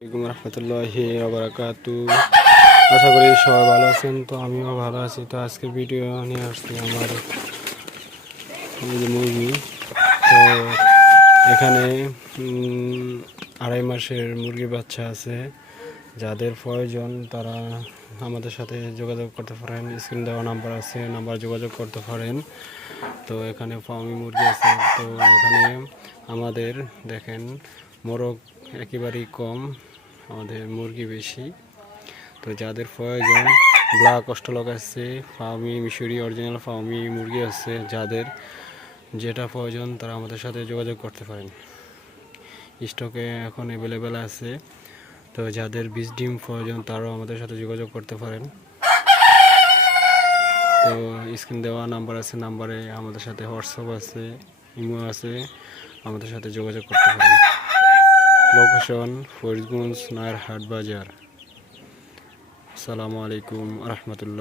আসসালামু রহমতুল্লাহি ওয়া বারাকাতুহু। আশা করি সবাই ভালো আছেন। তো আমিও ভালো আছি। তো আজকের ভিডিও নিয়ে আসছি আমার এই যে মুরগি। তো এখানে 2.5 মাসের মুরগির বাচ্চা আছে। যাদের প্রয়োজন তারা আমাদের সাথে যোগাযোগ করতে পারেন। স্ক্রিন দেওয়া নাম্বার আছে, নাম্বার যোগাযোগ করতে পারেন। তো এখানে ফার্মি মুরগি আছে। তো এখানে আমাদের দেখেন মোরগ একেবারেই কম, আমাদের মুরগি বেশি। তো যাদের প্রয়োজন ব্ল্যাক অস্ট্রেলক আছে, ফার্মি মিশরি অরিজিনাল ফার্মি মুরগি আছে, যাদের যেটা প্রয়োজন তারা আমাদের সাথে যোগাযোগ করতে পারেন। স্টকে এখন অ্যাভেলেবেল আছে। তো যাদের 20 ডিম প্রয়োজন তারাও আমাদের সাথে যোগাযোগ করতে পারেন। তো স্ক্রিন দেওয়া নাম্বার আছে, নাম্বারে আমাদের সাথে হোয়াটসঅ্যাপ আছে, ইমো আছে, আমাদের সাথে যোগাযোগ করতে পারেন। লোকেশন ফরিদগঞ্জ, নয়ারহাট বাজার। আসসালামু আলাইকুম রহমতুল্লাহ।